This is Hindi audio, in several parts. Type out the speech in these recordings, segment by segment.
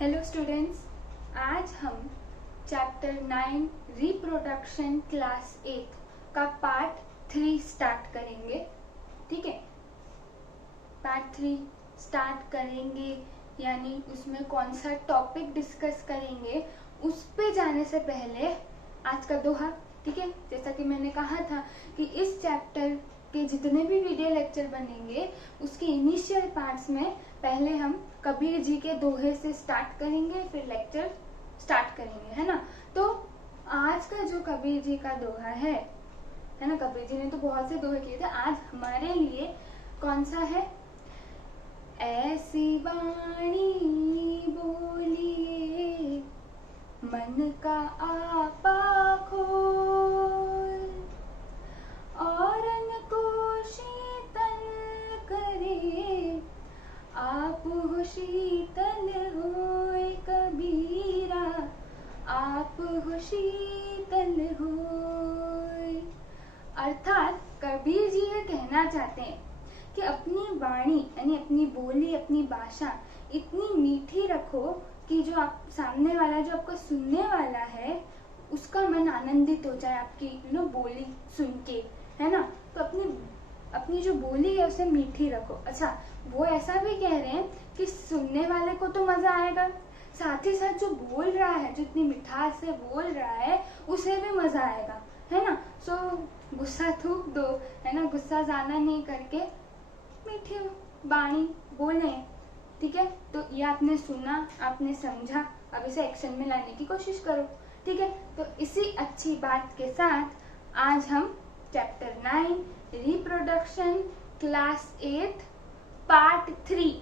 हेलो स्टूडेंट्स, आज हम चैप्टर 9 रिप्रोडक्शन क्लास 8 का पार्ट 3 स्टार्ट करेंगे। ठीक है, पार्ट 3 स्टार्ट करेंगे यानी उसमें कौन सा टॉपिक डिस्कस करेंगे उस पे जाने से पहले आज का दोहा। ठीक है, जैसा कि मैंने कहा था कि इस चैप्टर के जितने भी वीडियो लेक्चर बनेंगे उसके इनिशियल पार्ट्स में पहले हम कबीर जी के दोहे से स्टार्ट करेंगे, फिर लेक्चर स्टार्ट करेंगे, है ना। तो आज का जो कबीर जी का दोहा है ना, कबीर जी ने तो बहुत से दोहे किए थे, आज हमारे लिए कौन सा है? ऐसी वाणी बोलिए मन का आपा खोल, औरन को शीतल करे, आप हो शीतल होए कबीरा, आप हो शीतल होए। अर्थात कबीर जी ये कहना चाहते हैं कि अपनी वाणी यानी अपनी बोली, अपनी भाषा इतनी मीठी रखो कि जो आप सामने वाला, जो आपको सुनने वाला है, उसका मन आनंदित हो जाए आपकी बोली सुन के, है ना। तो अपनी जो बोली है उसे मीठी रखो। अच्छा, वो ऐसा भी कह रहे हैं कि सुनने वाले को तो मजा आएगा, साथ ही साथ जो बोल रहा है, जो इतनी मिठास से बोल रहा है, उसे भी मजा आएगा, है ना। सो गुस्सा थूक दो, है ना, गुस्सा ज्यादा नहीं करके मीठी वाणी बोले। ठीक है, तो ये आपने सुना, आपने समझा, अब इसे एक्शन में लाने की कोशिश करो। ठीक है, तो इसी अच्छी बात के साथ आज हम chapter 9 reproduction class 8 part 3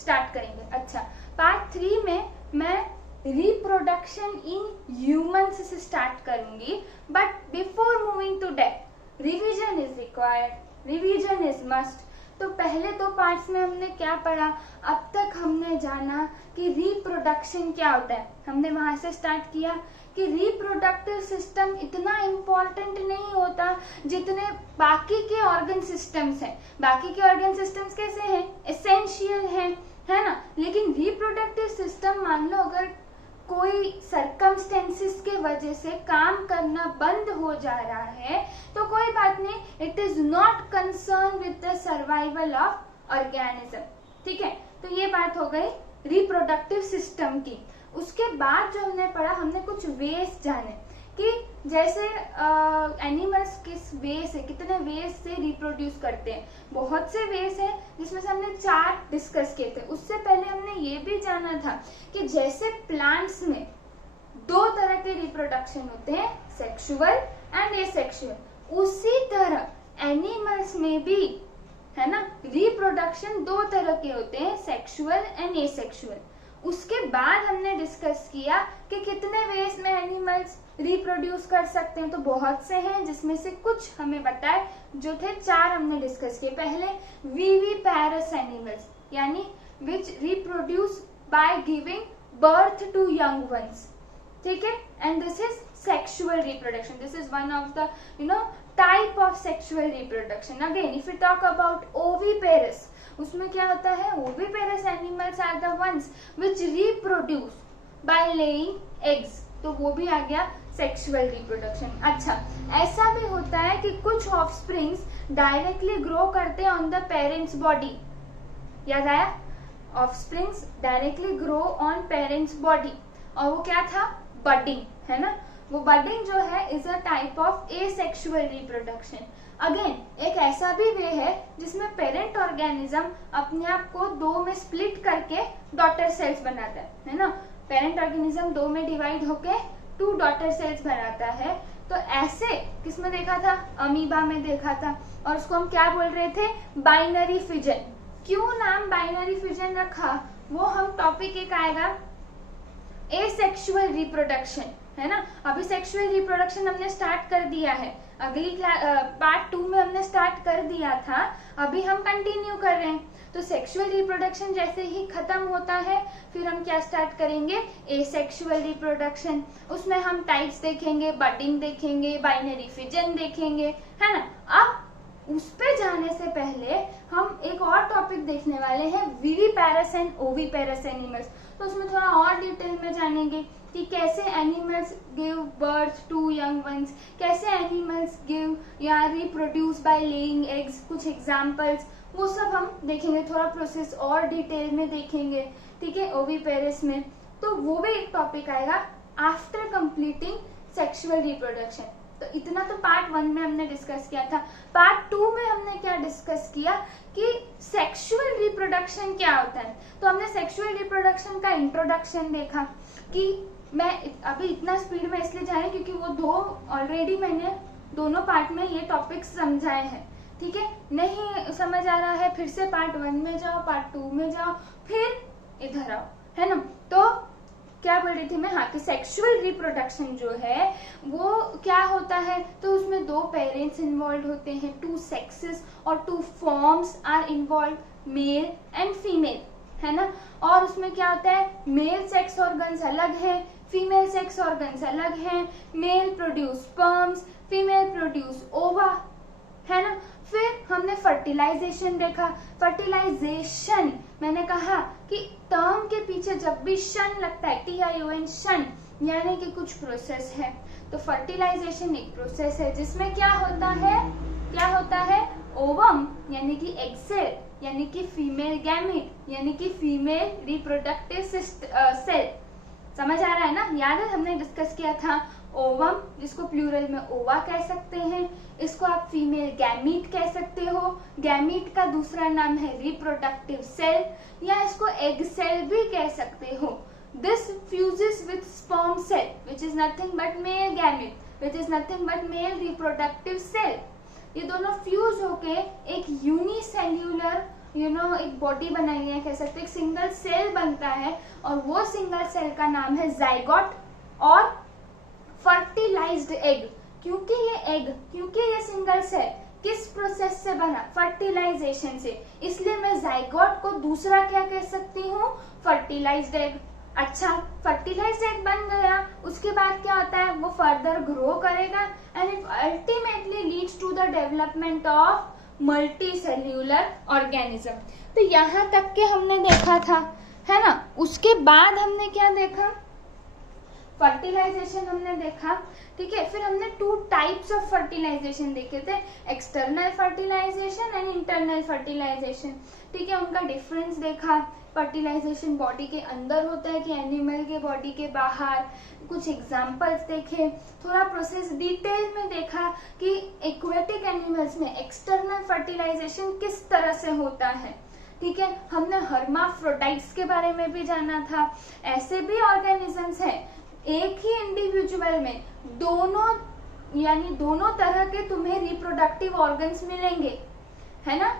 start करेंगे। अच्छा, पार्ट 3 में मैं रिप्रोडक्शन इन ह्यूमंस से स्टार्ट करूंगी, but before moving to date revision is required, revision is must. तो पहले दो पार्ट्स में हमने क्या पढ़ा? अब तक हमने जाना कि रिप्रोडक्शन क्या होता है। हमने वहां से स्टार्ट किया कि रिप्रोडक्टिव सिस्टम इतना इम्पोर्टेंट नहीं होता जितने बाकी के ऑर्गन सिस्टम्स हैं। बाकी के ऑर्गन सिस्टम्स कैसे हैं? एसेंशियल हैं, है ना। लेकिन रिप्रोडक्टिव सिस्टम, मान लो अगर कोई सरकमस्टेंसेस के वजह से काम करना बंद हो जा रहा है तो कोई बात नहीं, it is not concern with the survival of organism. ठीक है, तो ये बात हो गई रिप्रोडक्टिव सिस्टम की। उसके बाद जो हमने पढ़ा, हमने कुछ वेज जाने कि जैसे एनिमल्स किस वे से, कितने वेज से रिप्रोड्यूस करते हैं। बहुत से वेज है जिसमें से हमने 4 डिस्कस किए थे। उससे पहले हमने ये भी जाना था कि जैसे प्लांट्स में 2 तरह के रिप्रोडक्शन होते हैं, सेक्सुअल एंड एसेक्सुअल, उसी तरह एनिमल्स में भी, है ना, रिप्रोडक्शन 2 तरह के होते हैं, सेक्सुअल एंड एसेक्सुअल। उसके बाद हमने डिस्कस किया कि कितने वेज में एनिमल्स रिप्रोड्यूस कर सकते हैं। तो बहुत से हैं, जिसमें से कुछ हमें बताए, जो थे 4 हमने डिस्कस किए। पहले विविपैरस एनिमल्स यानी which reproduce by giving birth to young ones. ठीक है, and this is sexual reproduction. This is one of the type of sexual reproduction. Again if you talk about oviparous, उसमें क्या होता है? Oviparous animals are the ones which reproduce by laying eggs, तो वो भी आ गया सेक्सुअल रिप्रोडक्शन। अच्छा, ऐसा भी होता है कि कुछ ऑफस्प्रिंग्स डायरेक्टली ग्रो करते हैं ऑन द पेरेंट्स बॉडी। याद आया? Offsprings directly grow on parents body, और वो क्या था? बडिंग, है ना। वो बडिंग जो है is a type of asexual reproduction. Again एक ऐसा भी वे है जिसमें पेरेंट ऑर्गेनिज्म अपने आप को 2 में स्प्लिट करके डॉटर सेल्स बनाता है ना। पेरेंट ऑर्गेनिज्म 2 में डिवाइड होके 2 डॉटर सेल्स बनाता है। तो ऐसे किसमें देखा था? अमीबा में देखा था, और उसको हम क्या बोल रहे थे? Binary fission. क्यों नाम बाइनरी फिजन रखा वो हम टॉपिक एक आएगा, एसेक्सुअल रिप्रोडक्शन, है ना। अभी सेक्सुअल रिप्रोडक्शन हमने स्टार्ट कर दिया है, अगली पार्ट 2 में हमने स्टार्ट कर दिया था, अभी हम कंटिन्यू कर रहे हैं। तो सेक्सुअल रिप्रोडक्शन जैसे ही खत्म होता है फिर हम क्या स्टार्ट करेंगे? Asexual reproduction. उसमें हम टाइप्स देखेंगे, बडिंग देखेंगे, बाइनरी फिजन देखेंगे, है ना। अब उस पे जाने से पहले हम एक और टॉपिक देखने वाले हैं, विविपेरस एंड ओविपेरस एनिमल्स। तो उसमें थोड़ा और डिटेल में जानेंगे कि कैसे animals give birth to young ones, कैसे एनिमल्स गिव या रिप्रोड्यूस बाय लेइंग एग्स, कुछ एग्जांपल्स, वो सब हम देखेंगे, थोड़ा प्रोसेस और डिटेल में देखेंगे, ठीक है, ओविपेरस में। तो वो भी एक टॉपिक आएगा आफ्टर कंप्लीटिंग सेक्सुअल रिप्रोडक्शन। तो इतना तो पार्ट 1 में हमने डिस्कस किया था। पार्ट 2 में हमने क्या डिस्कस किया कि सेक्सुअल रिप्रोडक्शन क्या होता है। तो हमने सेक्सुअल रिप्रोडक्शन का इंट्रोडक्शन देखा कि मैं अभी इतना स्पीड में इसलिए जा रही हूँ क्योंकि वो दो ऑलरेडी मैंने दोनों पार्ट में ये टॉपिक समझाए हैं, ठीक है। नहीं समझ आ रहा है फिर से पार्ट 1 में जाओ, पार्ट 2 में जाओ, फिर इधर आओ, है ना। तो क्या बोल रही थी मैं, हाँ, कि सेक्सुअल रिप्रोडक्शन जो है वो क्या होता है, तो उसमें 2 पेरेंट्स इन्वॉल्व होते हैं, 2 सेक्सेस और 2 forms are involve, male and female, है ना। और उसमें क्या होता है, मेल सेक्स ऑर्गन्स अलग है, फीमेल सेक्स ऑर्गन्स अलग हैं, male produce sperms, female produce ओवा, है ना। फिर हमने फर्टिलाइजेशन देखा। फर्टिलाइजेशन मैंने कहा कि टर्म के पीछे जब भी शन लगता है, TION शन, यानी कि कुछ प्रोसेस है। तो फर्टिलाइजेशन एक प्रोसेस है जिसमें क्या होता है, ओवम यानी कि एग सेल, यानी कि फीमेल गैमेट, यानी कि फीमेल रिप्रोडक्टिव सेल। समझ आ रहा है ना। याद है हमने डिस्कस किया था ओवम, जिसको प्लूरल में ओवा कह सकते हैं, इसको आप फीमेल गैमीट कह सकते हो। गैमीट का दूसरा नाम है रिप्रोडक्टिव सेल, या इसको एग सेल भी कह सकते हो। This fuses with sperm cell which is nothing but male gamete, which is nothing but male reproductive cell. ये दोनों फ्यूज होके एक यूनिसेल्यूलर एक बॉडी बनाई है, कह सकते, एक सिंगल सेल बनता है, और वो सिंगल सेल का नाम है जाइगोट और फर्टिलाइज्ड एग। क्योंकि ये सिंगल सेल किस प्रोसेस से बना, फर्टिलाइजेशन से, इसलिए मैं जाइगोट को दूसरा क्या कह सकती हूँ, फर्टिलाइज्ड एग। अच्छा, फर्टिलाइज्ड एग बन गया, उसके बाद क्या होता है, वो फर्दर ग्रो करेगा and it ultimately leads to the development of multicellular organism. तो यहाँ तक के हमने देखा था, है ना। उसके बाद हमने क्या देखा, फर्टिलाइजेशन हमने देखा, ठीक है। फिर हमने 2 टाइप्स ऑफ फर्टिलाइजेशन देखे थे, external fertilisation and internal fertilisation, ठीक है। उनका डिफरेंस देखा। फर्टिलाइजेशन बॉडी के अंदर होता है कि एनिमल के बॉडी के बाहर, कुछ एग्जांपल्स देखे, थोड़ा प्रोसेस डिटेल में देखा कि एक्वेटिक एनिमल्स में एक्सटर्नल फर्टिलाइजेशन किस तरह से होता है, ठीक है। हमने हर्माफ्रोडाइट्स के बारे में भी जाना था। ऐसे भी ऑर्गेनिजम्स हैं, एक ही इंडिविजुअल में दोनों तरह के तुम्हें रिप्रोडक्टिव ऑर्गन्स मिलेंगे, है ना।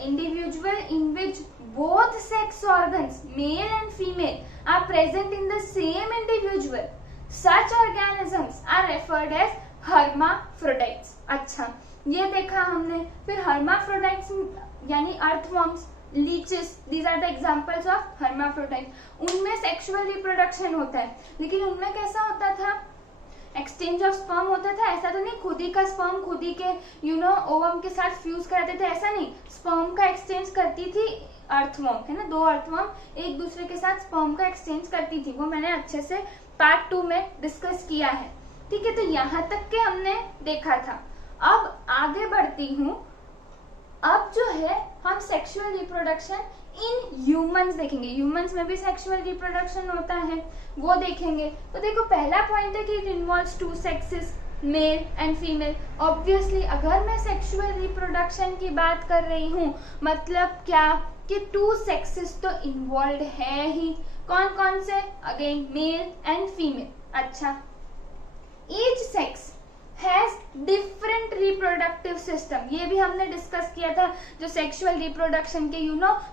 Individual in which both sex organs, male and female, are present in the same individual. Such organisms are referred as hermaphrodites. अच्छा, ये देखा हमने। फिर hermaphrodites यानी earthworms, leeches, these are the examples of hermaphrodites. उनमें sexual reproduction होता है, लेकिन उनमें कैसा होता था, एक्सचेंज ऑफ स्पर्म होता था। ऐसा तो नहीं खुद ही का स्पर्म खुद ही के ओवम के साथ फ्यूज कराते थे, ऐसा नहीं। स्पर्म का एक्सचेंज करती थी अर्थवर्म, है ना, 2 अर्थवर्म एक दूसरे के साथ स्पर्म का एक्सचेंज करती थी। वो मैंने अच्छे से पार्ट 2 में डिस्कस किया है, ठीक है। तो यहाँ तक के हमने देखा था। अब आगे बढ़ती हूँ। अब जो है हम सेक्सुअल रिप्रोडक्शन इन ह्यूमंस देखेंगे। ह्यूमंस में भी सेक्सुअल रिप्रोडक्शन होता है, वो देखेंगे। तो देखो, पहला पॉइंट है कि it involves 2 sexes, mail and female. Obviously अगर मैं सेक्सुअल रिप्रोडक्शन की बात कर रही हूँ, मतलब क्या कि 2 सेक्सेस तो इन्वॉल्व है ही। कौन कौन से, अगेन मेल एंड फीमेल। अच्छा, each sex has different reproductive system, ये भी हमने डिस्कस किया था, जो सेक्सुअल रिप्रोडक्शन के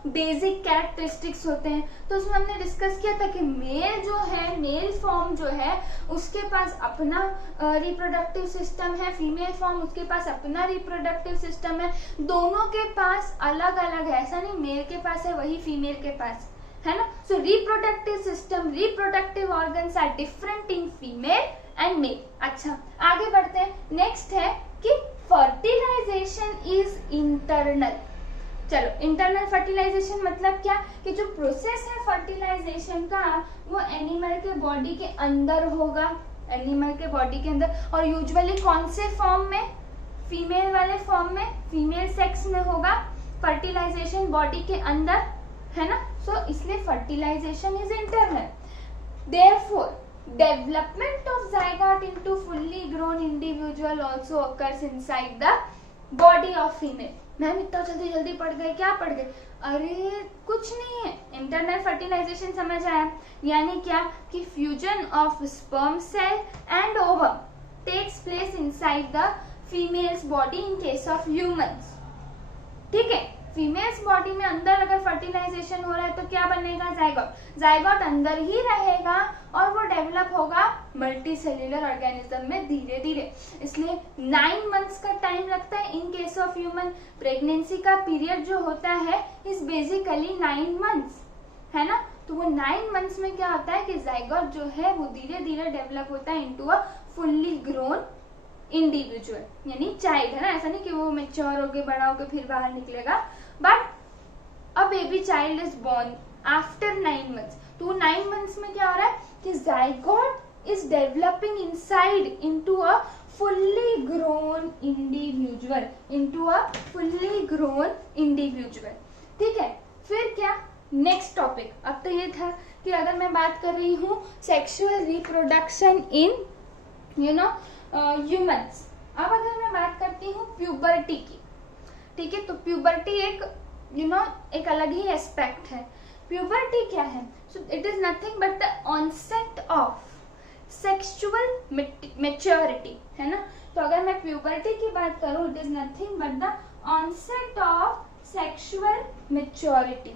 बेसिक कैरेक्टरिस्टिक्स होते हैं। तो उसमें हमने डिस्कस किया था कि मेल जो है, मेल फॉर्म जो है, उसके पास अपना रिप्रोडक्टिव सिस्टम है, फीमेल फॉर्म उसके पास अपना रिप्रोडक्टिव सिस्टम है। दोनों के पास अलग अलग है, ऐसा नहीं मेल के पास है वही फीमेल के पास, है ना। So reproductive system, reproductive organs are different in female and male. अच्छा, आगे बढ़ते हैं। नेक्स्ट है कि फर्टिलाइजेशन इज इंटरनल। चलो, इंटरनल फर्टिलाइजेशन मतलब क्या, कि जो प्रोसेस है फर्टिलाइजेशन का वो एनिमल के बॉडी के अंदर होगा, एनिमल के बॉडी के अंदर, और यूजुअली कौन से फॉर्म में, फीमेल वाले फॉर्म में, फीमेल सेक्स में होगा फर्टिलाइजेशन बॉडी के अंदर, है ना। सो इसलिए fertilisation is internal. Therefore development of zygote into fully grown individual also occurs inside the body of female। Ma'am इतना जल्दी जल्दी पढ़ गए, क्या पढ़ गए? अरे कुछ नहीं है, इंटरनल फर्टिलाइजेशन समझ आया, यानी क्या कि fusion of sperm cell and ovum takes place inside the female's body in case of humans. ठीक है, फीमेल्स बॉडी में अंदर अगर फर्टिलाइजेशन हो रहा है तो क्या बनेगा, जाइगोट। जाइगोट अंदर ही रहेगा और वो डेवलप होगा मल्टी सेल्यूलर ऑर्गेनिज्म में धीरे धीरे। इसलिए 9 मंथ्स का टाइम लगता है इन केस ऑफ ह्यूमन। प्रेगनेंसी का पीरियड जो होता है इज बेसिकली 9 मंथ्स, है ना। तो वो 9 मंथ्स में क्या होता है कि जाइगोट जो है वो धीरे धीरे डेवलप होता है into a fully grown individual, यानी चाइल्ड, है ना। ऐसा नहीं कि वो मैच्योर होके बड़ा होके फिर बाहर निकलेगा, but a baby child is born after 9 months. तो 9 मंथ्स में क्या हो रहा है कि zygote is developing inside into a fully grown individual, into a fully grown individual. ठीक है, फिर क्या, नेक्स्ट टॉपिक। अब तो ये था कि अगर मैं बात कर रही हूँ सेक्सुअल रिप्रोडक्शन इन ह्यूमंस। अब अगर मैं बात करती हूँ प्यूबर्टी की, ठीक है, तो प्यूबर्टी एक एक अलग ही एस्पेक्ट है। प्यूबर्टी क्या है, so it is nothing but the onset of sexual maturity, है ना। तो अगर मैं प्यूबर्टी की बात करूं, it is nothing but the onset of sexual maturity,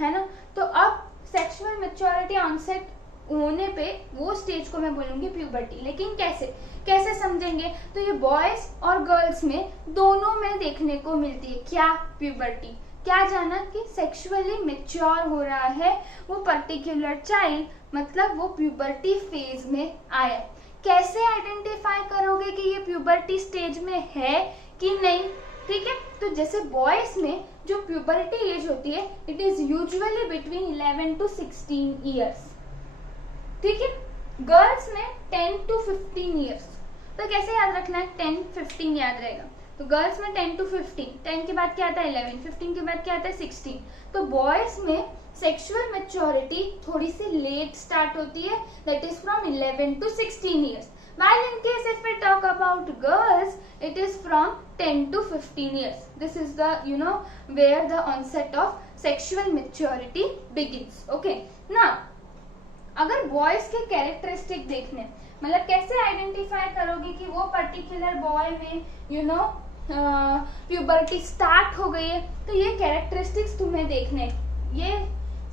है ना। तो अब सेक्सुअल मैच्योरिटी ऑनसेट होने पे वो स्टेज को मैं बोलूंगी प्यूबर्टी। लेकिन कैसे कैसे समझेंगे, तो ये बॉयज और गर्ल्स में दोनों में देखने को मिलती है। क्या, प्यूबर्टी। क्या जाना कि सेक्सुअली मैच्योर हो रहा है वो पर्टिकुलर चाइल्ड, मतलब वो प्यूबर्टी फेज में आया। कैसे आइडेंटिफाई करोगे कि ये प्यूबर्टी स्टेज में है कि नहीं, ठीक है। तो जैसे बॉयज में जो प्यूबर्टी एज होती है it is usually between 11 to 16 years, ठीक है। गर्ल्स में 10 to 15 ईयर्स। तो कैसे याद रखना है, 10-15 याद रहेगा। तो गर्ल्स में 10 to 15, 10 के बाद क्या आता है 11, 15 के बाद क्या आता है 16। तो बॉयज में सेक्सुअल मैच्योरिटी थोड़ी सी लेट स्टार्ट होती है, that is from 11 to 16 years. While in case if we talk about girls, it is from 10 to 15 years. This is the where the onset of sexual maturity begins. Okay. Now, अगर बॉयज के कैरेक्टरिस्टिक देखने, मतलब कैसे आइडेंटिफाई करोगे कि वो पर्टिकुलर बॉय में प्यूबर्टी स्टार्ट हो गई है, तो ये कैरेक्टरिस्टिक्स तुम्हें देखने, ये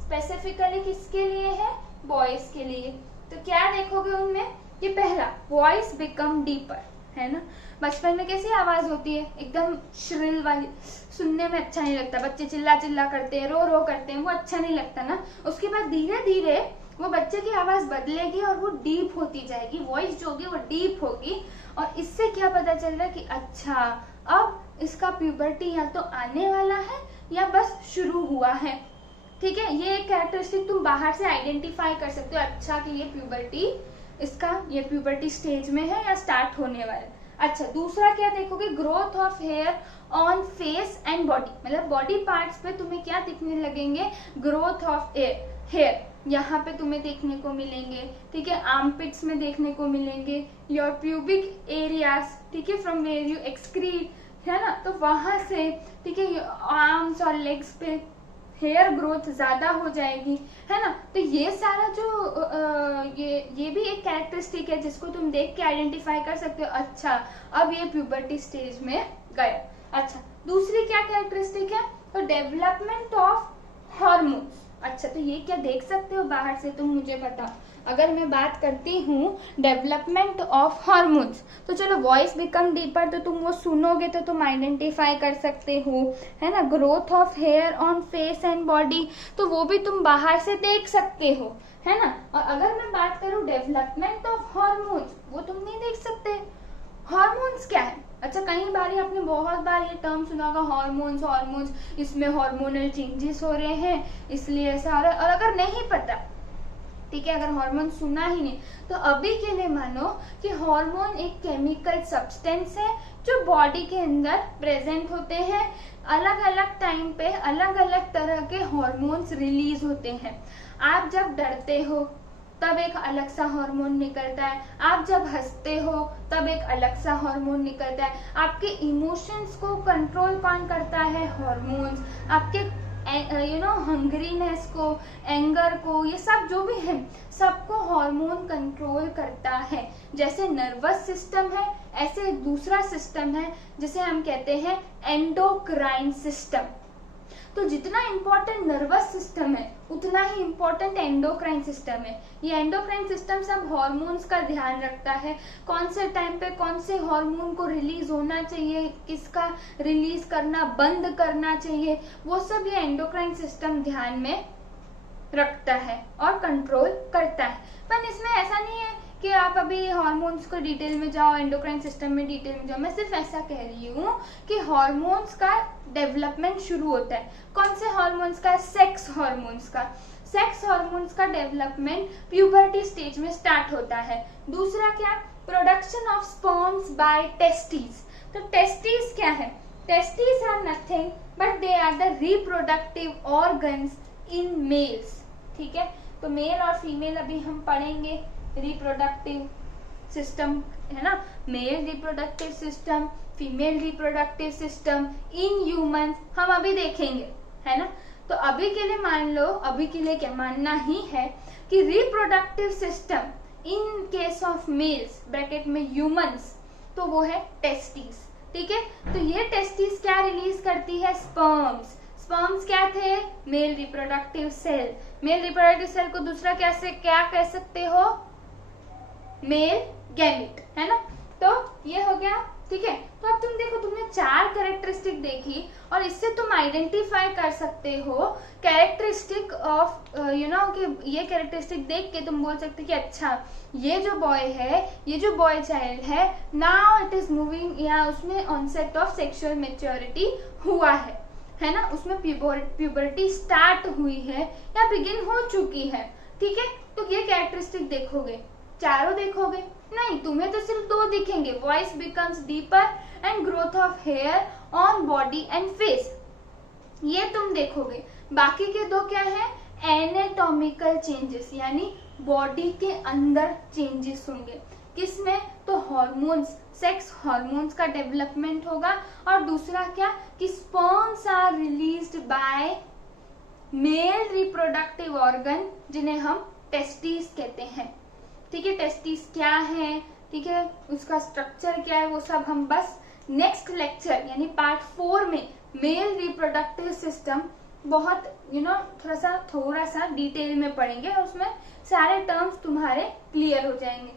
स्पेसिफिकली किसके लिए है, बॉयज के लिए। तो क्या देखोगे उनमें, ये पहला, वॉइस बिकम डीपर, है ना। बचपन में कैसी आवाज होती है, एकदम श्रिल वाली, सुनने में अच्छा नहीं लगता, बच्चे चिल्ला चिल्ला करते हैं, रो रो करते हैं, वो अच्छा नहीं लगता ना। उसके बाद धीरे धीरे वो बच्चे की आवाज बदलेगी और वो डीप होती जाएगी, वॉइस जो होगी वो डीप होगी, और इससे क्या पता चल रहा है कि अच्छा अब इसका प्यूबर्टी या तो आने वाला है या बस शुरू हुआ है, ठीक है। ये एक कैरेक्टरिस्टिक तुम बाहर से आइडेंटिफाई कर सकते हो, अच्छा कि ये प्यूबर्टी, इसका ये प्यूबर्टी स्टेज में है या स्टार्ट होने वाला है। अच्छा, दूसरा क्या देखोगे, growth of hair on face and body, मतलब बॉडी पार्ट्स पे तुम्हें क्या दिखने लगेंगे, ग्रोथ ऑफ हेयर यहाँ पे तुम्हें देखने को मिलेंगे, ठीक है। आर्मपिट्स में देखने को मिलेंगे, योर प्यूबिक एरियाज, ठीक है, फ्रॉम वेयर यू एक्सक्रीट, है ना। तो वहां से, ठीक है, आर्म्स और लेग्स पे हेयर ग्रोथ ज्यादा हो जाएगी, है ना। तो ये सारा जो ये भी एक कैरेक्टरिस्टिक है जिसको तुम देख के आइडेंटिफाई कर सकते हो, अच्छा अब ये प्यूबर्टी स्टेज में गया। अच्छा, दूसरी क्या कैरेक्टरिस्टिक है, तो डेवलपमेंट ऑफ हार्मोन्स। अच्छा, तो ये क्या देख सकते हो बाहर से, तुम मुझे बताओ। अगर मैं बात करती हूँ डेवलपमेंट ऑफ हार्मोन्स, तो चलो वॉइस बिकम डीपर, तो तुम वो सुनोगे तो तुम आइडेंटिफाई कर सकते हो, है ना। Growth of hair on face and body, तो वो भी तुम बाहर से देख सकते हो, है ना। और अगर मैं बात करूँ डेवलपमेंट ऑफ हार्मोन्स, वो तुम नहीं देख सकते। हार्मोन्स क्या है, अच्छा, कई बार आपने बहुत बार ये टर्म सुना होगा, हॉर्मोन्स हॉर्मोन्स, इसमें हार्मोनल चेंजेस हो रहे हैं इसलिए ऐसा हो रहा है। और अगर नहीं पता, ठीक है, अगर हार्मोन सुना ही नहीं, तो अभी के लिए मानो कि हार्मोन एक केमिकल सब्सटेंस है जो बॉडी के अंदर प्रेजेंट होते हैं। अलग अलग टाइम पे अलग अलग तरह के हार्मोन्स रिलीज होते हैं। आप जब डरते हो तब एक अलग सा हार्मोन निकलता है, आप जब हंसते हो तब एक अलग सा हार्मोन निकलता है। आपके इमोशंस को कंट्रोल कौन करता है? हार्मोन्स। आपके हंग्रीनेस को, एंगर को, ये सब जो भी है सबको हार्मोन कंट्रोल करता है। जैसे नर्वस सिस्टम है, ऐसे दूसरा सिस्टम है जिसे हम कहते हैं एंडोक्राइन सिस्टम। तो जितना इम्पोर्टेंट नर्वस सिस्टम है उतना ही इम्पोर्टेंट एंडोक्राइन सिस्टम है। ये एंडोक्राइन सिस्टम सब हार्मोन्स का ध्यान रखता है, कौन से टाइम पे कौन से हार्मोन को रिलीज होना चाहिए, किसका रिलीज करना बंद करना चाहिए, वो सब ये एंडोक्राइन सिस्टम ध्यान में रखता है और कंट्रोल करता है। पर इसमें ऐसा नहीं है कि आप अभी हार्मोन्स को डिटेल में जाओ, एंडोक्राइन सिस्टम में डिटेल में जाओ। मैं सिर्फ ऐसा कह रही हूँ कि हार्मोन्स का डेवलपमेंट शुरू होता है। कौन से हार्मोन्स का? सेक्स हार्मोन्स का। सेक्स हार्मोन्स का डेवलपमेंट प्यूबर्टी स्टेज में स्टार्ट होता है। दूसरा क्या? Production of sperms by testis. तो टेस्टिस क्या है? Testis are nothing but they are the reproductive organs in males. ठीक है, तो मेल और फीमेल अभी हम पढ़ेंगे। रिप्रोडक्टिव सिस्टम है ना, male reproductive system, female reproductive system in humans हम अभी देखेंगे, है ना। तो अभी के लिए मान लो, अभी के लिए क्या मानना ही है कि reproductive system in case of males bracket में ह्यूमंस, तो वो है टेस्टिस। ठीक है, तो ये टेस्टिस क्या रिलीज करती है? स्पर्म्स। स्पर्म्स क्या थे? Male reproductive cell. Male reproductive cell को दूसरा क्या कह सकते हो? मेल गैमेट, है ना। तो ये हो गया। ठीक है, तो अब तुम देखो, तुमने 4 कैरेक्टरिस्टिक देखी और इससे तुम आइडेंटिफाई कर सकते हो कैरेक्टरिस्टिक ऑफ कि ये कैरेक्टरिस्टिक देख के तुम बोल सकते कि अच्छा ये जो बॉय है, ये जो बॉय चाइल्ड है, नाउ इट इज मूविंग, या उसमें ऑनसेट ऑफ सेक्सुअल मैच्योरिटी हुआ है ना, उसमें प्यूबर्टी स्टार्ट हुई है या बिगिन हो चुकी है। ठीक है, तो ये कैरेक्टरिस्टिक देखोगे। चारों देखोगे? नहीं, तुम्हें तो सिर्फ 2 दिखेंगे, voice becomes deeper and growth of hair on body and face, ये तुम देखोगे। बाकी के 2 क्या है? एनाटॉमिकल चेंजेस, यानी बॉडी के अंदर चेंजेस होंगे। किसमें? तो हार्मोन्स, सेक्स हार्मोन्स का डेवलपमेंट होगा। और दूसरा क्या कि sperms are released by male reproductive organ, जिन्हें हम टेस्टिस कहते हैं। ठीक है, टेस्टिस क्या है, ठीक है, उसका स्ट्रक्चर क्या है, वो सब हम बस नेक्स्ट लेक्चर यानी पार्ट 4 में मेल रिप्रोडक्टिव सिस्टम बहुत थोड़ा सा डिटेल में पढ़ेंगे और उसमें सारे टर्म्स तुम्हारे क्लियर हो जाएंगे।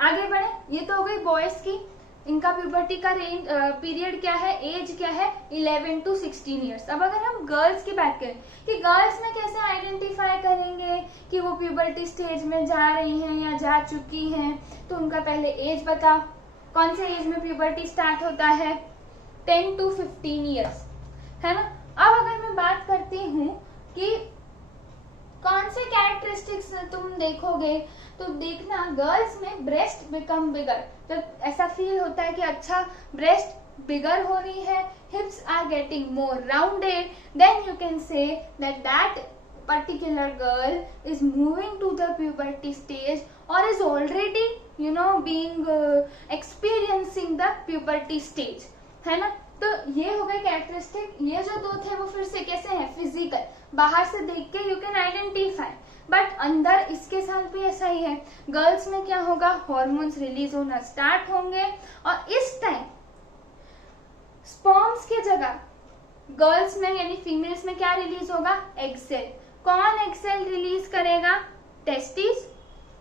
आगे बढ़े, ये तो हो गई बॉयज की, इनका प्यूबर्टी का रेंज पीरियड क्या है, एज क्या है, 11 to 16 ईयर्स। अब अगर हम गर्ल्स की बात करें कि गर्ल्स में कैसे आइडेंटिफाई करेंगे कि वो प्यूबर्टी स्टेज में जा रही हैं या जा चुकी हैं, तो उनका पहले एज बताओ। कौन से एज में प्यूबर्टी स्टार्ट होता है? 10 to 15 ईयर्स, है ना। अब अगर मैं बात करती हूँ कि कौन से कैरेक्टरिस्टिक्स तुम देखोगे, तो देखना गर्ल्स में ब्रेस्ट बिकम बिगर, जब ऐसा फील होता है कि अच्छा ब्रेस्ट बिगर हो रही है, hips are getting more rounded, then you can say that particular girl is moving to the puberty stage or is already being experiencing the puberty stage, है ना। तो ये हो गए कैरेक्टरिस्टिक। ये जो 2 थे वो फिर से कैसे हैं? फिजिकल, बाहर से देख के यू कैन आइडेंटिफाई, बट अंदर इसके साथ भी ऐसा ही है। गर्ल्स में क्या होगा? हार्मोन्स रिलीज होना स्टार्ट होंगे और इस टाइम स्पर्म्स की जगह गर्ल्स में यानी फीमेल्स में क्या रिलीज होगा? Egg cell. कौन एग सेल रिलीज करेगा? टेस्टिस?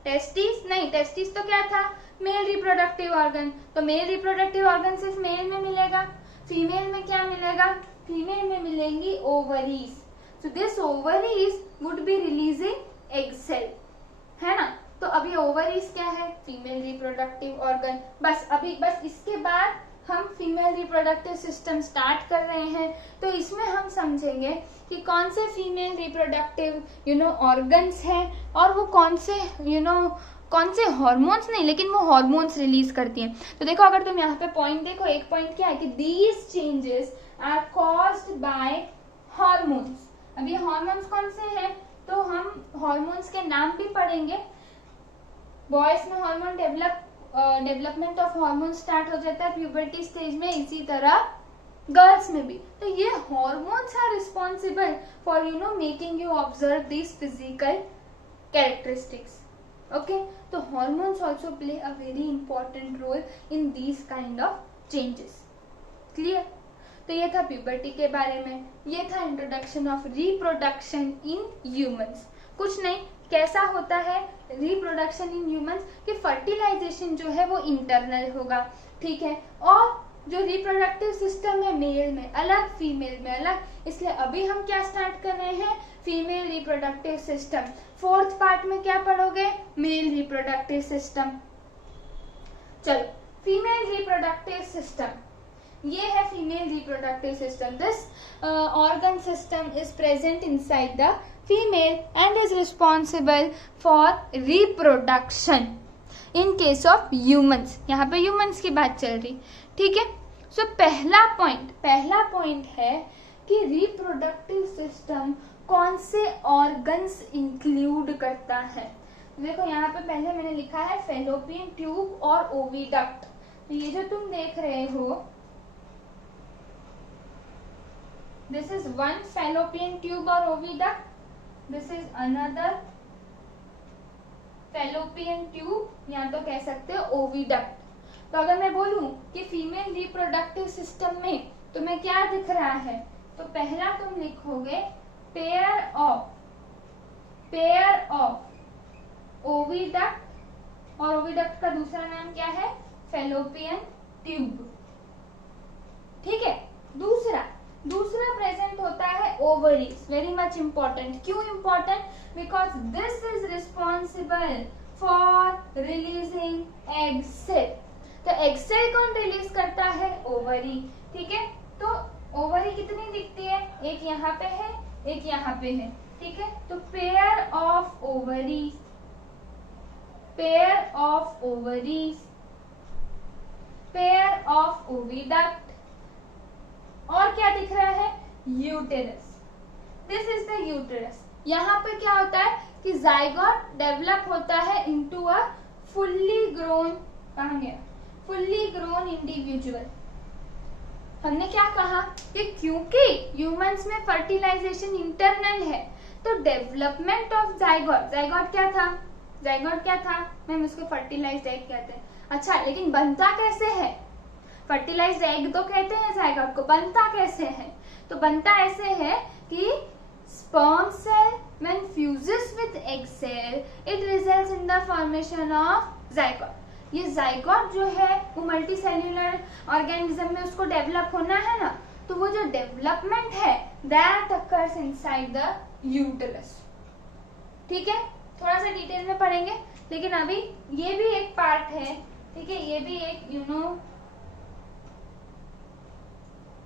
टेस्टिस नहीं, टेस्टिस तो क्या था? Male reproductive organ. तो मेल रिप्रोडक्टिव ऑर्गन सिर्फ मेल में मिलेगा। फीमेल में क्या मिलेगा? फीमेल में मिलेंगी ovaries. So this ovaries would be releasing egg cell, है ना। तो अभी ओवरीज क्या है? Female reproductive organ. बस इसके बाद हम फीमेल रिप्रोडक्टिव सिस्टम स्टार्ट कर रहे हैं, तो इसमें हम समझेंगे कि कौन से फीमेल रिप्रोडक्टिव ऑर्गन्स हैं और वो कौन से कौन से हार्मोन्स नहीं, लेकिन वो हार्मोन्स रिलीज करती हैं। तो देखो, अगर तुम यहाँ पे पॉइंट देखो, एक पॉइंट क्या है कि these changes are caused by hormones. अब ये हार्मोन्स कौन से हैं, तो हम हार्मोन्स के नाम भी पढ़ेंगे। बॉयज में hormone development of hormone start हो जाता है प्यूबर्टी स्टेज में, इसी तरह गर्ल्स में भी। तो ये hormones are responsible for making you observe this physical characteristics. Okay, तो hormones also play a very important role in these kind of changes. Clear? तो ये था प्यूबर्टी के बारे में, ये था introduction of reproduction in humans. कुछ नहीं, कैसा होता है रिप्रोडक्शन इन ह्यूमंस कि फर्टिलाइजेशन जो है वो इंटरनल होगा, ठीक है, और जो रिप्रोडक्टिव सिस्टम है मेल में अलग, फीमेल में अलग। इसलिए अभी हम क्या स्टार्ट कर रहे हैं, female reproductive system. Fourth part में क्या पढ़ोगे, मेल रिप्रोडक्टिव सिस्टम। चलो, फीमेल रिप्रोडक्टिव सिस्टम, ये है female reproductive system. This organ system is present inside the female and is responsible for reproduction in case of humans. यहाँ पे ह्यूमंस की बात चल रही, ठीक है। सो पहला पॉइंट है कि रिप्रोडक्टिव सिस्टम कौन से ऑर्गन्स इंक्लूड करता है। देखो, यहाँ पे पहले मैंने लिखा है फैलोपियन ट्यूब और ओविडक्ट। तो ये जो तुम देख रहे हो, this is one fallopian tube और oviduct, this is another fallopian tube, या तो कह सकते हो ओविडक्ट। तो अगर मैं बोलूं कि फीमेल रिप्रोडक्टिव सिस्टम में तुम्हें क्या दिख रहा है, तो पहला तुम लिखोगे पेयर ऑफ ओविडक्ट, और ओविडक्ट का दूसरा नाम क्या है, फैलोपियन ट्यूब, ठीक है। दूसरा प्रेजेंट होता है ओवरीज, वेरी मच इंपॉर्टेंट। क्यों important? Because this is responsible for releasing egg cell. तो एग सेल कौन रिलीज करता है, ओवरी, ठीक है। तो ओवरी कितनी दिखती है, एक यहाँ पे है, एक यहाँ पे है, ठीक है। तो pair of ovaries, pair of oviduct, और क्या दिख रहा है, uterus. This is the uterus. यहाँ पे क्या होता है कि जाइगोट डेवलप होता है इनटू अ फुल्ली ग्रोन, कहाँ गया, फुल्ली ग्रोन इंडिविजुअल। हमने क्या कहा कि क्योंकि ह्यूमंस में फर्टिलाइजेशन इंटरनल है, तो डेवलपमेंट ऑफ जाइगोट क्या था मैम, उसको फर्टिलाइज्ड एग कहते हैं। अच्छा, लेकिन बनता कैसे है, फर्टिलाइज्ड एग तो कहते हैं जाइगोट को, बनता कैसे है, तो बनता ऐसे है कि sperm cell when fuses with egg cell it results in the formation of zygote. ये जाइगोट जो है वो मल्टी सेल्यूलर ऑर्गेनिज्म में उसको डेवलप होना है ना, तो वो जो डेवलपमेंट है that occurs inside the uterus, ठीक है। थोड़ा सा डिटेल में पढ़ेंगे, लेकिन अभी ये भी एक पार्ट है, ठीक है, ये भी एक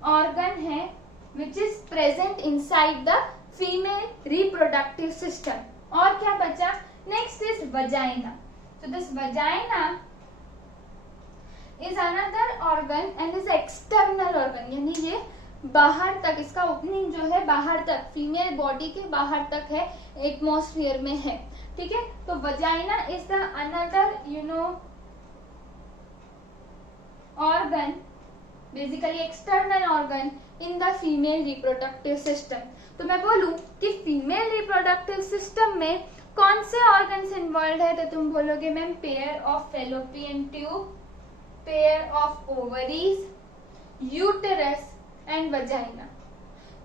ऑर्गन है which is present inside the female reproductive system. और क्या बचा, next is vagina. So this vagina is another organ and is external organ, यानी ये बाहर तक, इसका ओपनिंग जो है बाहर तक, फीमेल बॉडी के बाहर तक है, एटमॉस्फेयर में है, ठीक है। तो vagina is the another organ, basically external organ in the female reproductive system. तो मैं बोलूं कि फीमेल रिप्रोडक्टिव सिस्टम में कौन से ऑर्गन्स इन्वॉल्व है, तो तुम बोलोगे ma'am pair of fallopian tube, pair of ovaries, uterus and vagina.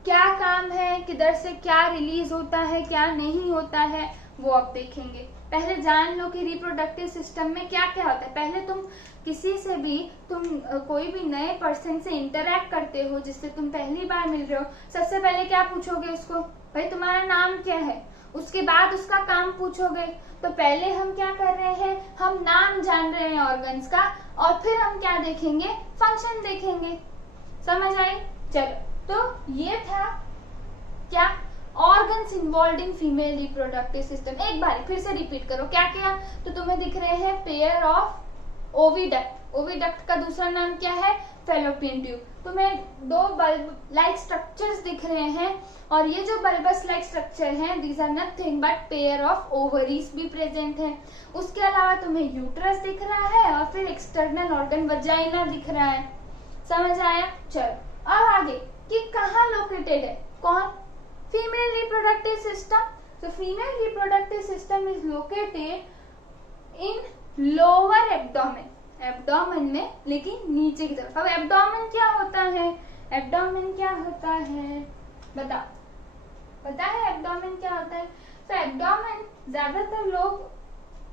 क्या काम है, किधर से क्या रिलीज होता है, क्या नहीं होता है, वो आप देखेंगे। पहले जान लो कि रिप्रोडक्टिव सिस्टम में क्या क्या होता है। पहले तुम किसी से भी, तुम कोई भी नए पर्सन से इंटरेक्ट करते हो जिससे तुम पहली बार मिल रहे हो, सबसे पहले क्या पूछोगे उसको, भाई तुम्हारा नाम क्या है, उसके बाद उसका काम पूछोगे तो पहले हम क्या कर रहे हैं, हम नाम जान रहे हैं ऑर्गन्स का, और फिर हम क्या देखेंगे, फंक्शन देखेंगे। समझ आई? चलो, तो ये था क्या, organs involve in female reproductive system. एक बार फिर से रिपीट करो, क्या क्या, तो तुम्हें दिख रहे हैं पेयर ऑफ ओविडक्ट, ओविडक्ट का दूसरा नाम क्या है, फैलोपियन ट्यूब। तुम्हें दो बल्ब लाइक स्ट्रक्चर्स दिख रहे हैं, और ये जो बल्बस लाइक स्ट्रक्चर हैं, these are nothing but pair of ovaries भी प्रेजेंट है। उसके अलावा तुम्हें यूट्रस दिख रहा है, और फिर एक्सटर्नल ऑर्गन वजाइना दिख रहा है। समझ आया? चलो अब आगे कि कहाँ लोकेटेड है, कौन, फीमेल रिप्रोडक्टिव सिस्टम। तो female reproductive system is located in lower abdomen, abdomen में लेकिन नीचे की तरफ। अब एब्डोमेन क्या होता है, एब्डोमेन क्या होता है, बताओ, पता है एब्डोमेन क्या होता है? तो एब्डोमेन, ज्यादातर लोग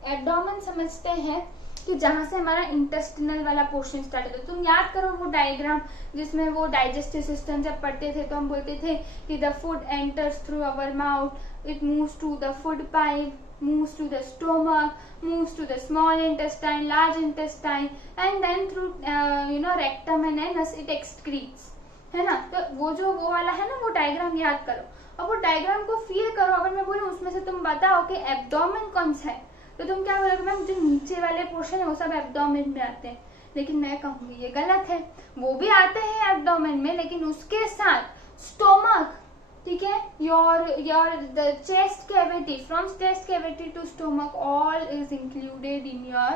एब्डोमेन समझते हैं कि जहां से हमारा इंटेस्टिनल वाला पोर्शन स्टार्ट होता है। तुम याद करो वो डायग्राम जिसमें वो डाइजेस्टिव सिस्टम जब पढ़ते थे तो हम बोलते थे कि the food enters through our mouth, it moves to the food pipe, moves to the stomach, moves to the small intestine, large intestine, and then through rectum and anus it excretes, है ना? तो वो वाला है ना, वो डायग्राम याद करो, अब वो डायग्राम को फील करो। अगर मैं बोलूं उसमें से तुम बताओ कि एब्डोमेन कौन सा है, तो तुम क्या बोलोगे, मैम जो नीचे वाले पोर्शन है वो सब एब्डोमेन में आते हैं। लेकिन मैं कहूंगी ये गलत है, वो भी आते हैं एब्डोमेन में, लेकिन उसके साथ स्टोमक, ठीक है, your the chest cavity, from chest cavity to stomach all is included in your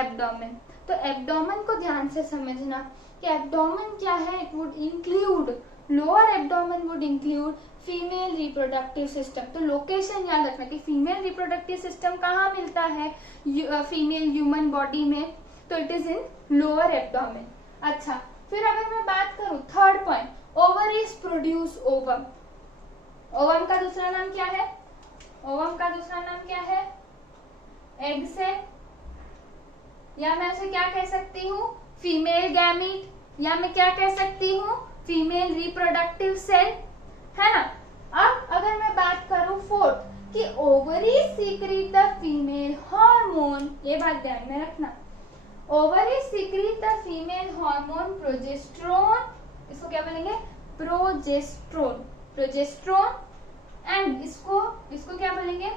abdomen। तो एब्डोमेन को ध्यान से समझना कि एब्डोमेन क्या है, it would include, lower abdomen would include female reproductive system. तो लोकेशन याद रखना कि फीमेल रिप्रोडक्टिव सिस्टम कहाँ मिलता है फीमेल ह्यूमन बॉडी में, तो it is in lower abdomen. अच्छा, फिर अगर मैं बात करूं third point, ovaries produce ovum. Ovum का दूसरा नाम क्या है, ओवम का दूसरा नाम क्या है, एग सेल, या मैं उसे क्या कह सकती हूँ, फीमेल गैमीट, या मैं क्या कह सकती हूँ, फीमेल रिप्रोडक्टिव सेल, है ना? अब अगर मैं बात करूं फोर्थ कि ovaries secret the female hormone, ये बात ध्यान में रखना, ovaries secret the female hormone progesterone, इसको क्या बोलेंगे, प्रोजेस्टेरोन, प्रोजेस्टेरोन, एंड इसको क्या बोलेंगे,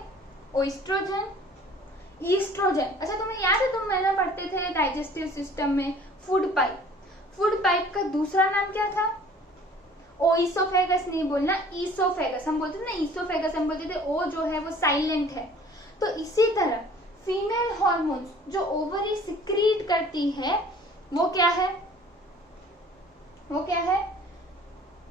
ओएस्ट्रोजन, ईस्ट्रोजन। अच्छा, तुम्हें याद है, तुम मैंने पढ़ते थे डाइजेस्टिव सिस्टम में फूड पाइप, फूड पाइप का दूसरा नाम क्या था, ओइसोफेगस नहीं बोलना, ईसोफेगस। हम बोलते थे ना ईसोफेगस, हम बोलते थे ओ जो है वो साइलेंट है। तो इसी तरह फीमेल हॉर्मोन्स जो ओवरी सिक्रीट करती है वो क्या है, वो क्या है,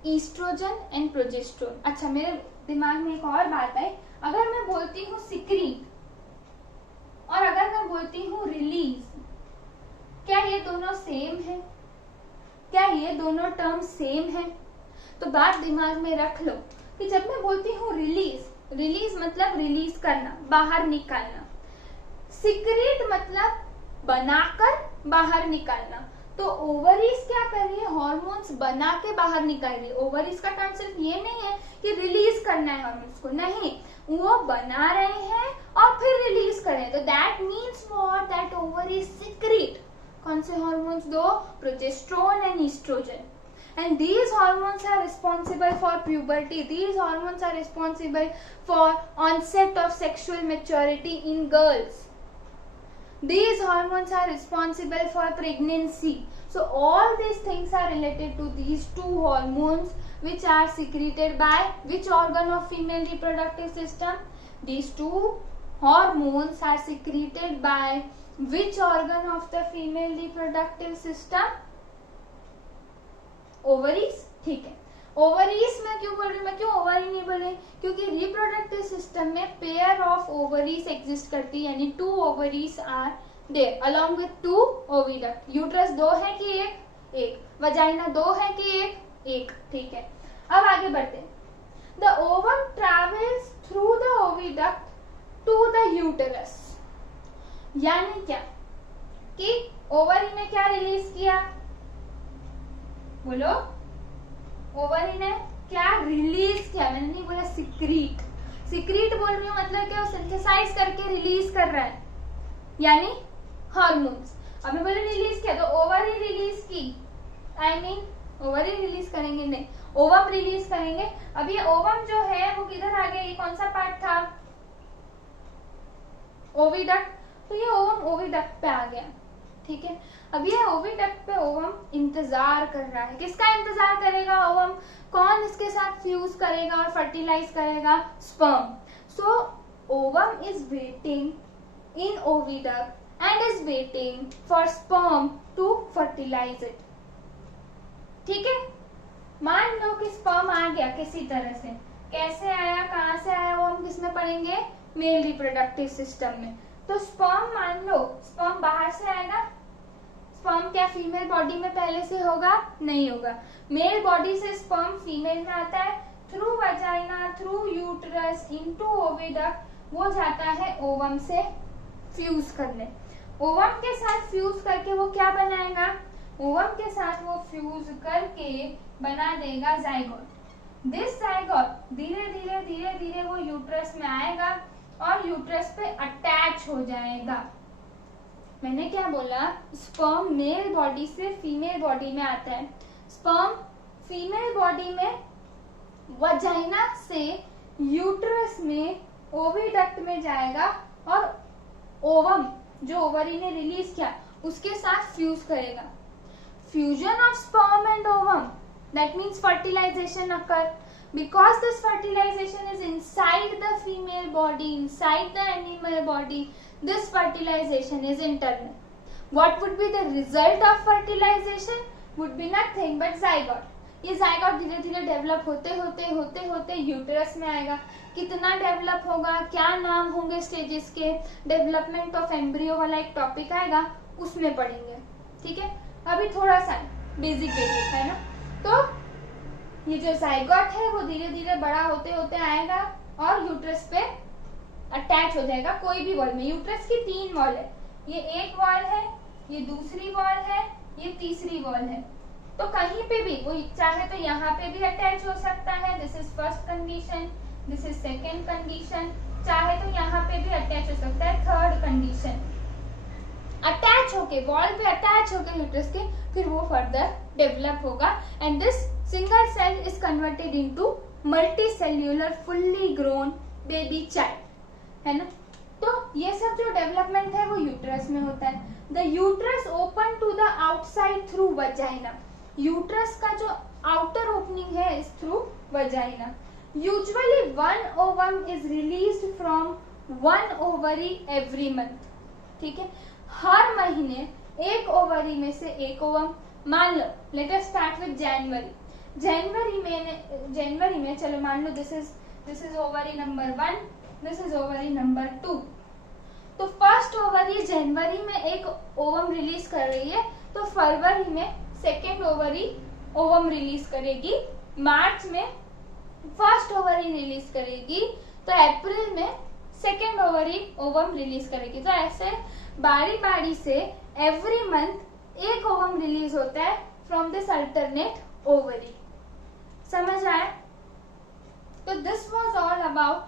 ईस्ट्रोजन एंड प्रोजेस्टेरोन। अच्छा, मेरे दिमाग में एक और बात है, अगर मैं बोलती हूँ सिक्रीट और अगर मैं बोलती हूँ रिलीज, क्या ये दोनों सेम है, क्या ये दोनों टर्म सेम है? तो बात दिमाग में रख लो कि जब मैं बोलती हूँ रिलीज, रिलीज मतलब रिलीज करना, बाहर निकालना, सिक्रीट मतलब बनाकर बाहर निकालना। तो ओवरीज क्या कर रही है, हॉर्मोन्स बना के बाहर निकाल रही है। ओवरीज का काम सिर्फ ये नहीं है कि रिलीज करना है हॉर्मोन्स को, नहीं, वो बना रहे हैं और फिर रिलीज कर रहे हैं। तो that means what, that ovaries secrete कौन से हॉर्मोन्स, दो, progesterone and oestrogen, and these hormones are responsible for puberty, these hormones are responsible for onset of sexual maturity in girls, these hormones are responsible for pregnancy. So all these things are related to these two hormones which are secreted by which organ of female reproductive system, these two hormones are secreted by which organ of the female reproductive system, ovaries. ठीक है, ओवरीज में क्यों बोल रही हूँ मैं, क्यों ओवरी नहीं बोल रही, क्योंकि रिप्रोडक्टिव सिस्टम में पेयर ऑफ ओवरीज एग्जिस्ट करती है, यानी two ovaries are there along with two oviduct. Uterus दो है कि एक, एक, वजाइना दो है कि एक, एक। ठीक है, अब आगे बढ़ते हैं। The ovum travels through the oviduct to the uterus, यानी क्या कि ओवरी ने क्या रिलीज किया, बोलो, ओवरी ने क्या रिलीज किया, मैंने नहीं बोला सिक्रीट, सिक्रीट बोल रही हूँ मतलब क्या, वो सिंथेसाइज करके रिलीज कर रहा है, यानी हार्मोन्स। अभी बोले रिलीज किया तो ओवर ही रिलीज की, I mean over he release करेंगे, नहीं ओवम रिलीज करेंगे। अब ये ओवम जो है वो किधर आ गया, ये कौन सा पार्ट था, ओविडक्ट, तो ये ओवम ओविडक्ट पे आ गया, ठीक है। अब ये ओविडक्ट पे ओवम इंतजार कर रहा है, किसका इंतजार करेगा ओवम, कौन इसके साथ फ्यूज करेगा और फर्टिलाइज करेगा, sperm. So ovum is waiting in oviduct and is waiting for sperm to fertilize it, ठीक है। मान लो कि स्पर्म आ गया किसी तरह से, कैसे आया, कहां से आया, वो हम किसमें पढ़ेंगे, मेल रिप्रोडक्टिव सिस्टम में। तो स्पर्म, मान लो स्पर्म बाहर से आएगा, स्पर्म क्या फीमेल बॉडी में पहले से होगा, नहीं होगा, मेल बॉडी से स्पर्म फीमेल में आता है, through vagina, through uterus, into oviduct, वो जाता है ओवम से फ्यूज करने। ओवम के साथ फ्यूज करके वो क्या बनाएगा, ओवम के साथ वो फ्यूज करके बना देगा जाइगोट। दिस जाइगोट धीरे धीरे धीरे धीरे वो यूट्रस में आएगा और यूट्रस पे अटैच हो जाएगा। मैंने क्या बोला, स्पर्म मेल बॉडी से फीमेल बॉडी में आता है, स्पर्म फीमेल बॉडी में वजाइना से यूट्रस में ओविडक्ट में जाएगा और ओवम जो ओवरी ने रिलीज किया उसके साथ फ्यूज करेगा। Fusion of sperm and ovum, that means fertilisation occur. Because this fertilization is inside the female body, inside the animal body, this fertilization is internal. What would be the result of fertilization? Would be nothing but zygote. ये जाइगोट धीरे धीरे डेवलप होते होते होते होते यूट्रस में आएगा। कितना डेवलप होगा, क्या नाम होंगे स्टेजेस के, डेवलपमेंट ऑफ एम्ब्रियो वाला एक टॉपिक आएगा, उसमें पढ़ेंगे, ठीक है। अभी थोड़ा सा बेसिक बेसिक है ना। तो ये जो जाइगोट है वो धीरे धीरे बड़ा होते होते आएगा और यूट्रस पे अटैच हो जाएगा कोई भी वॉल में। यूट्रस की 3 वॉल है, ये एक वॉल है, ये दूसरी वॉल है, ये तीसरी वॉल है। तो कहीं पे भी वो चाहे तो यहाँ पे भी अटैच हो सकता है, this is first condition, this is second condition, चाहे तो यहाँ पे भी अटैच हो सकता है, थर्ड कंडीशन। अटैच होके वॉल पे अटैच होके यूट्रस के फिर वो फर्दर डेवलप होगा and this single cell is converted into multicellular fully grown baby child, है ना। तो ये सब जो डेवलपमेंट है वो यूट्रस में होता है। The uterus open to the outside through vagina, uterus का जो आउटर ओपनिंग है is through vagina. Usually 1 ovum is released from 1 ovary every month, ठीक है। हर महीने एक ओवरी में से एक ओवम, मान लो let us start with January में चलो मान लो this is ovary number 1, this is ovary number 2। तो फर्स्ट ओवरी जनवरी में एक ओवम रिलीज कर रही है, तो फरवरी में सेकेंड ओवरी ओवम रिलीज करेगी, मार्च में फर्स्ट ओवरी रिलीज करेगी, तो अप्रैल में सेकेंड ओवरी ओवम रिलीज करेगी। तो ऐसे बारी बारी से एवरी मंथ एक ओवम रिलीज होता है फ्रॉम दिस अल्टरनेट ओवरी। समझ आया? तो this was all about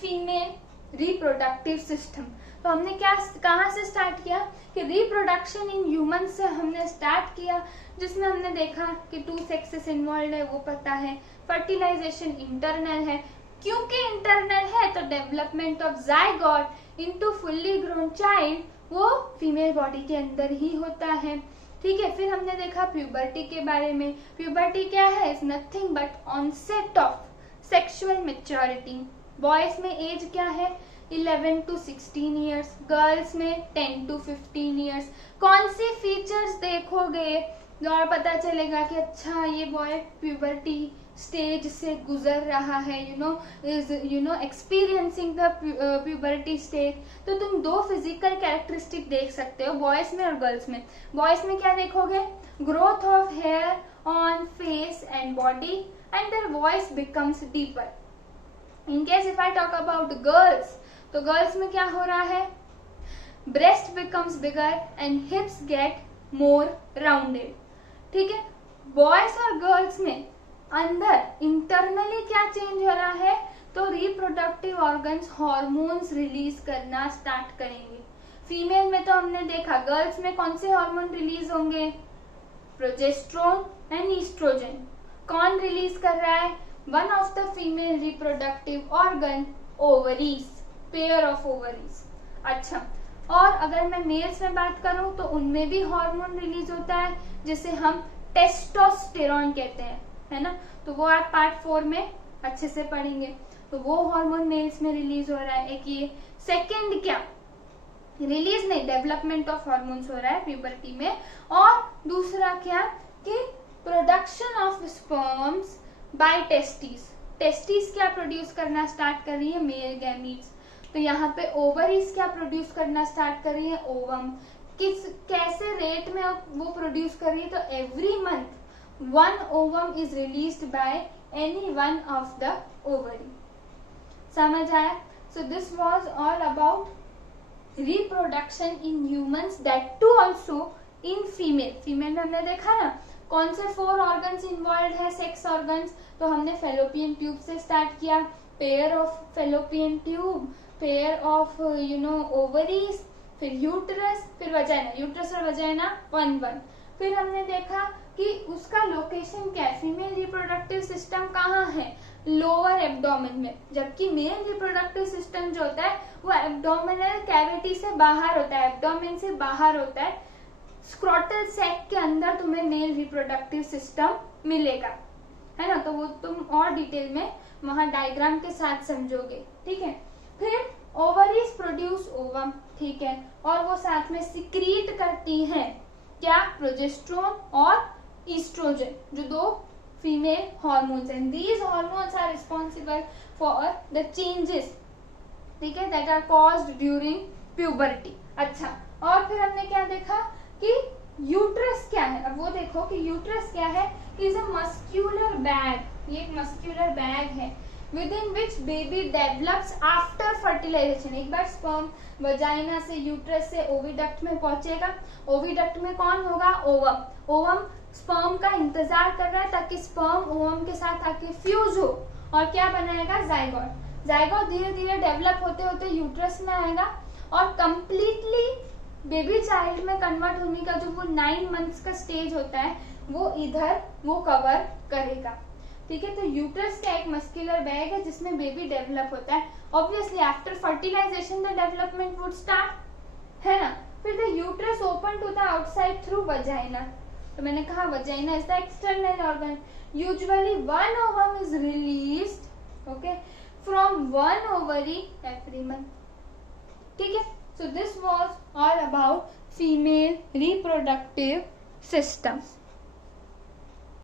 female reproductive system. तो हमने क्या कहाँ से स्टार्ट किया कि रिप्रोडक्शन इन ह्यूमन से हमने स्टार्ट किया, जिसमें हमने देखा कि 2 सेक्सेस इन्वॉल्व है वो पता है, फर्टिलाइजेशन इंटरनल है, क्योंकि इंटरनल है तो development of zygote into fully grown child वो फीमेल बॉडी के अंदर ही होता है, ठीक है। फिर हमने देखा प्यूबर्टी के बारे में। प्यूबर्टी क्या है, is nothing but onset of sexual maturity. Boys में एज क्या है 11 to 16 ईयर्स, गर्ल्स में 10 to 15 ईयर्स। कौन सी फीचर्स देखोगे और पता चलेगा कि अच्छा ये बॉय प्यूबर्टी स्टेज से गुजर रहा है, you know experiencing the puberty stage. तो तुम 2 फिजिकल कैरेक्टरिस्टिक देख सकते हो बॉयज में और गर्ल्स में। बॉयज में क्या देखोगे, growth of hair on face and body and their voice becomes deeper. In case if I talk about girls, तो गर्ल्स में क्या हो रहा है, breast becomes bigger and hips get more rounded, ठीक है। बॉयज और गर्ल्स में अंदर इंटरनली क्या चेंज हो रहा है, तो रिप्रोडक्टिव ऑर्गन्स हॉर्मोन्स रिलीज करना स्टार्ट करेंगे। फीमेल में तो हमने देखा, गर्ल्स में कौन से हार्मोन रिलीज होंगे, प्रोजेस्टेरोन एंड ईस्ट्रोजन। कौन रिलीज कर रहा है, one of the female reproductive organ, ovaries, pair of ovaries. अच्छा, और अगर मैं मेल्स में बात करूं तो उनमें भी हार्मोन रिलीज होता है जिसे हम टेस्टोस्टेरोन कहते हैं, है ना। तो वो आप पार्ट 4 में अच्छे से पढ़ेंगे। तो वो हार्मोन मेल्स में रिलीज हो रहा है। एक ये, सेकेंड क्या, रिलीज नहीं, डेवलपमेंट ऑफ हार्मोन्स हो रहा है प्यूबर्टी में। और दूसरा क्या कि production of sperms by testis. Testis क्या प्रोड्यूस करना स्टार्ट कर रही है, मेल गैमीट्स। तो यहाँ पे ओवरीज क्या प्रोड्यूस करना स्टार्ट कर रही है, ओवम। कैसे रेट में वो प्रोड्यूस कर रही है, तो every month 1 ovum is released by any one of the ovary. समझ आया। So this was all about reproduction in humans, that too also in female. Female में हमने देखा ना कौन से 4 ऑर्गन्स इन्वॉल्व है, सेक्स ऑर्गन्स। तो हमने फेलोपियन ट्यूब से स्टार्ट किया, pair of fallopian tube, pair of ovaries, फिर यूट्रस, फिर वजाइना। यूट्रस और वजाइना 1-1। फिर हमने देखा कि उसका लोकेशन क्या है, फीमेल रिप्रोडक्टिव सिस्टम कहाँ है, लोअर एब्डोमेन में, जबकि मेल रिप्रोडक्टिव सिस्टम जो होता है वो एब्डोमिनल कैविटी से बाहर होता है, एब्डोमेन से बाहर होता है। स्क्रोटल सैक के अंदर तुम्हें मेल रिप्रोडक्टिव सिस्टम मिलेगा, है ना। तो वो तुम और डिटेल में वहां डायग्राम के साथ समझोगे, ठीक है। फिर ओवरीज प्रोड्यूस ओवम, ठीक है, और वो साथ में सिक्रीट करती हैं क्या, प्रोजेस्टेरोन और ईस्ट्रोजन, जो 2 फीमेल हार्मोन्स हैं। These hormones are responsible for the changes, ठीक है, that are caused during puberty. अच्छा, और फिर हमने क्या देखा कि यूट्रस क्या है। अब वो देखो कि यूट्रस क्या है, इज अ मस्क्यूलर बैग। ये एक मस्क्यूलर बैग है within which baby develops after fertilization। एक बार स्पर्म वजाइना से, यूट्रस से ओविडक्ट में पहुंचेगा। ओविडक्ट में कौन होगा, ओवम। ओवम स्पर्म का इंतजार कर रहा है ताकि स्पर्म ओवम के साथ आके फ्यूज हो और क्या बनाएगा, जाइगोट। जाइगोट धीरे धीरे डेवलप होते होते यूट्रस में आएगा और कंप्लीटली बेबी चाइल्ड में कन्वर्ट होने का जो वो 9 मंथ्स का स्टेज होता है वो इधर वो कवर करेगा, ठीक है। तो यूट्रस का एक मस्कुलर बैग है जिसमें बेबी डेवलप होता है। Obviously after fertilization the development would start, है ना। फिर the uterus open to the outside through vagina. तो मैंने कहा vagina is the external organ. Usually 1 ovum is released, okay, from 1 ovary every month, ठीक है। So this was all about female reproductive system.